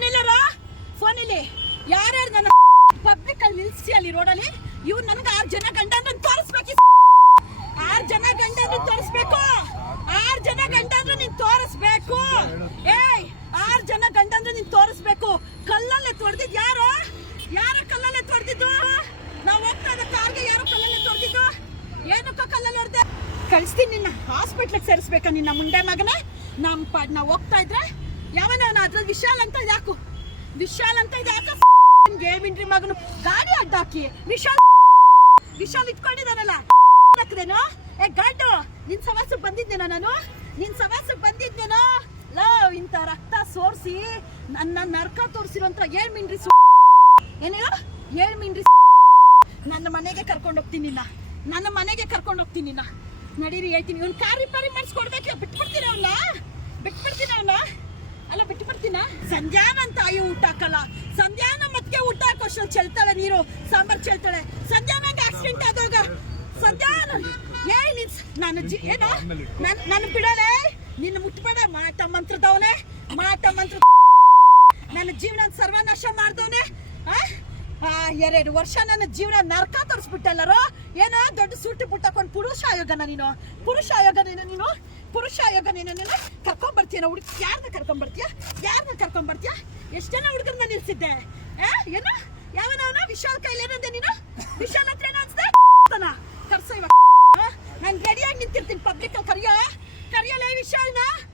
phone ಇಲ್ಲರ phone ಇಲ್ಲಿ ಯಾರ್ಯಾರು ನನ್ನ ಪಬ್ಲಿಕ್ ಅಲ್ಲಿ ನಿಲ್ಸಿ ಅಲ್ಲಿ ರೋಡಲ್ಲಿ ಇವ್ರು ನನ್ಗೆ 6 ಜನ ಗಂಡನ ತೋರಿಸ್ಬೇಕು 6 ಜನ ಗಂಡನ ತೋರಿಸ್ಬೇಕು 6 ಜನ ಗಂಡಂದ್ರೆ ನೀನ್ ತೋರಿಸ್ಬೇಕು ಏಯ್ 6 ಜನ ಗಂಡಂದ್ರೆ ನೀನ್ ತೋರಿಸ್ಬೇಕು ಕಲ್ಲಲ್ಲೇ ತೊಡ್ದಿದ್ ಯಾರು ಕಲ್ಲಲ್ಲೇ ತೊಡ್ದಿದ್ದು ನಾವು ಹೋಗ್ತಾ ಇದ್ದ ಕಾರ್ಗೆ ಯಾರು ಕಲ್ಲಲ್ಲೇ ತೊಡ್ದಿದ್ದು ಏನಕ್ಕ ಕಲ್ಲಲ್ಲಿ ಹೊಡೆದೆ ಕಳಿಸ್ತೀನಿ ನಿನ್ನ ಹಾಸ್ಪಿಟ್ಲಿಗೆ ಸೇರಿಸ್ಬೇಕಾ ನಿನ್ನ ಮುಂಡೆ ಮಗನೇ ನಾವು ಹೋಗ್ತಾ ಇದ್ರೆ ಯಾವನ ಅದ್ರಲ್ಲಿ ವಿಶಾಲ್ ಅಂತ ಯಾಕು ಗೇಮಿನ್ರಿ ಮಗನು ಗಾಡಿ ಅಡ್ಡಾಕಿ ವಿಶಾಲ್ ಇಟ್ಕೊಂಡಿದ್ದಾನಲ್ಲ ಹಾಕದೇನೋ ಏ ಗಾಡು ನಿನ್ ಸವಾಸ ಬಂದಿದ್ದೇನೋ ನಾನು ಲೋ ಇಂತ ರಕ್ತ ಸೋರ್ಸಿ ನನ್ನ ನರ್ಕ ತೋರಿಸಿರೋಂತ 7 ಮಿಂಡ್ರಿ ಏನೇನೋ 7 ಮಿಂಡ್ರಿ ನನ್ನ ಮನೆಗೆ ಕರ್ಕೊಂಡು ಹೋಗ್ತೀನಿ ನಡೀರಿ ಹೇಳ್ತೀನಿ ಇವ್ನು ಕಾರ್ ರಿಪೇರಿ ಮಾಡಿಸ್ಕೊಡ್ಬೇಕು ಬಿಟ್ಬಿಡ್ತೀನಿ ಅವನ್ನ ಅಲ್ಲ ಬಿಟ್ಬಿಡ್ತೀನ ಸಂಧ್ಯಾನ ತಾಯಿ ಊಟ ಹಾಕಲ್ಲ ಸಂಧ್ಯಾನ ಮತ್ತೆ ಊಟ ಹಾಕೋಷ್ಟು ಚೆಲ್ತಾಳೆ ನೀರು ಸಾಂಬಾರ್ ಚೆಲ್ತಾಳೆ ಸಂಧ್ಯಾನಂಗೆ ಆಕ್ಸಿಡೆಂಟ್ ಆದಾಗ ಸಂಧ್ಯಾನ ನಾನು ಬಿಡೋಳೆ ನಿನ್ನ ಮುಟ್ಬೇಡ ಮಾಟ ಮಂತ್ರದವನೇ ನನ್ನ ಜೀವನ ಸರ್ವನಾಶ ಮಾಡ್ದವನೆ 2 ವರ್ಷ ನನ್ನ ಜೀವನ ನರ್ಕ ತೋರಿಸ್ಬಿಟ್ಟಲ್ಲರೋ ಏನೋ ದೊಡ್ಡ ಸೂಟಿ ಪುಟ್ಟಕೊಂಡು ಪುರುಷ ಆಯೋಗನ ನೀನು ಕರ್ಕೊಂಡ್ಬರ್ತೀಯ ಹುಡುಗಿ ಯಾರನ್ನ ಕರ್ಕೊಂಡ್ಬರ್ತೀಯ ಎಷ್ಟು ಜನ ಹುಡುಗರನ್ನ ನಿಲ್ಸಿದ್ದೆ ಏನೋ ಯಾವನವನ ವಿಶಾಲ್ ಕೈಲಿ ಏನಂದೆ ನೀನು ವಿಶಾಲ್ ಹತ್ರ ಏನೋ ಅನ್ಸ್ದೆ ಕರ್ಸೋ ಇವಾಗ ನಾನು ರೆಡಿಯಾಗಿ ನಿಂತಿರ್ತೀನಿ ಪಬ್ಲಿಕ್ ಕರಿಯಲೇ ವಿಶಾಲ್ನ